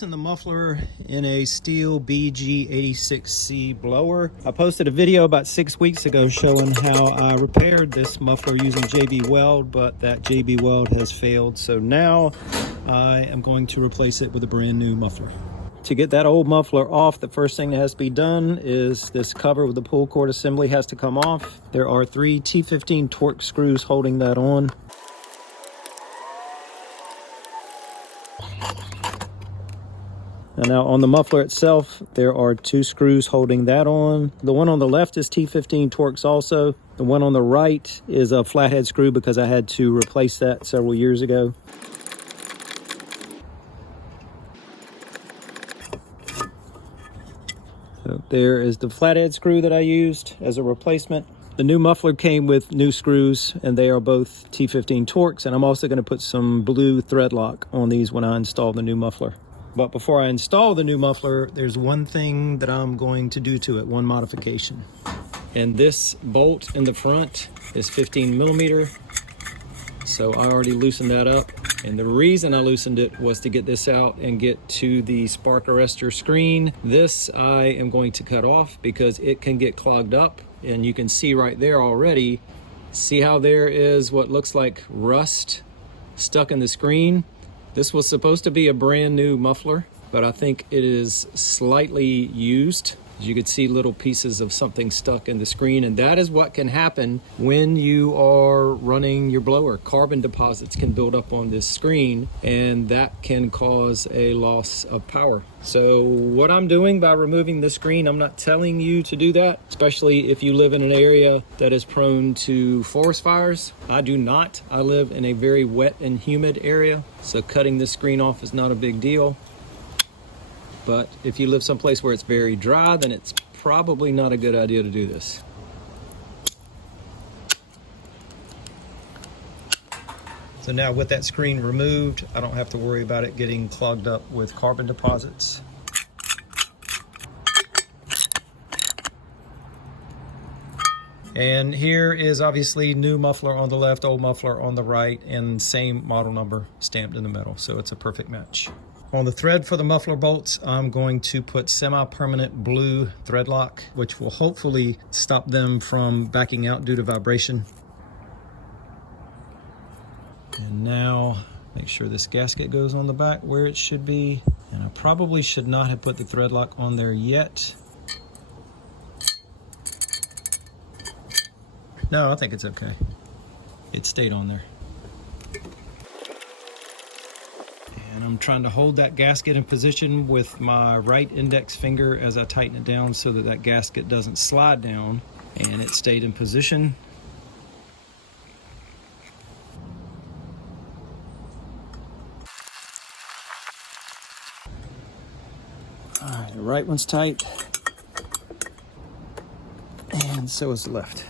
replacing the muffler in a STIHL BG86C blower. I posted a video about 6 weeks ago showing how I repaired this muffler using JB Weld, but that JB Weld has failed. So now I am going to replace it with a brand new muffler. To get that old muffler off, the first thing that has to be done is this cover with the pull cord assembly has to come off. There are 3 T15 Torx screws holding that on. And now on the muffler itself, there are 2 screws holding that on. The one on the left is T15 Torx also. The one on the right is a flathead screw because I had to replace that several years ago. So there is the flathead screw that I used as a replacement. The new muffler came with new screws and they are both T15 Torx, and I'm also going to put some blue thread lock on these when I install the new muffler. But before I install the new muffler, there's one thing that I'm going to do to it, one modification. And this bolt in the front is 15 millimeter. So I already loosened that up. And the reason I loosened it was to get this out and get to the spark arrestor screen. This I am going to cut off because it can get clogged up. And you can see right there already, see how there is what looks like rust stuck in the screen? This was supposed to be a brand new muffler, but I think it is slightly used. As you could see, little pieces of something stuck in the screen, and that is what can happen when you are running your blower. Carbon deposits can build up on this screen, and that can cause a loss of power. So what I'm doing by removing the screen, I'm not telling you to do that, especially if you live in an area that is prone to forest fires. I do not. I live in a very wet and humid area, so cutting this screen off is not a big deal. But if you live someplace where it's very dry, then it's probably not a good idea to do this. So now with that screen removed, I don't have to worry about it getting clogged up with carbon deposits. And here is obviously new muffler on the left, old muffler on the right, and same model number stamped in the middle. So it's a perfect match. On the thread for the muffler bolts, I'm going to put semi-permanent blue thread lock, which will hopefully stop them from backing out due to vibration. And now make sure this gasket goes on the back where it should be. And I probably should not have put the thread lock on there yet. No, I think it's okay. It stayed on there. And I'm trying to hold that gasket in position with my right index finger as I tighten it down so that that gasket doesn't slide down, and it stayed in position. All right, the right one's tight, and so is the left.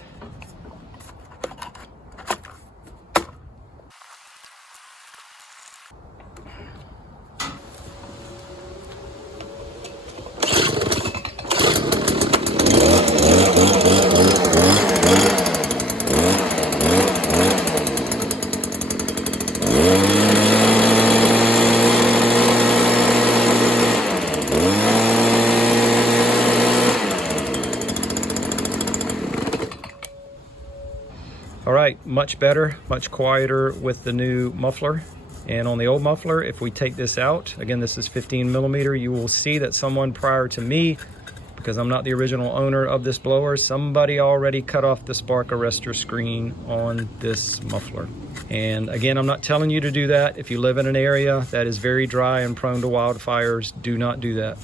All right, much better, much quieter with the new muffler. And on the old muffler, if we take this out, again, this is 15 millimeter, you will see that someone prior to me, because I'm not the original owner of this blower, somebody already cut off the spark arrestor screen on this muffler. And again, I'm not telling you to do that. If you live in an area that is very dry and prone to wildfires, do not do that.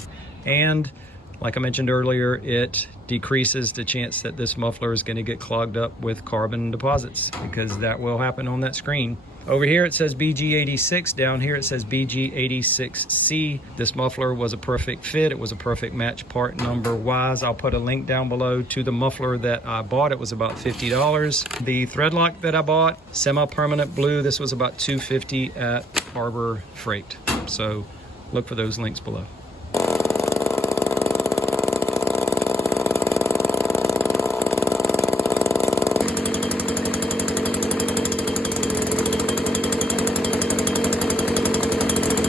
And like I mentioned earlier, it decreases the chance that this muffler is going to get clogged up with carbon deposits, because that will happen on that screen. Over here it says BG86, down here it says BG86C. This muffler was a perfect fit. It was a perfect match part number wise. I'll put a link down below to the muffler that I bought. It was about $50. The thread lock that I bought, semi-permanent blue, this was about $250 at Harbor Freight. So look for those links below.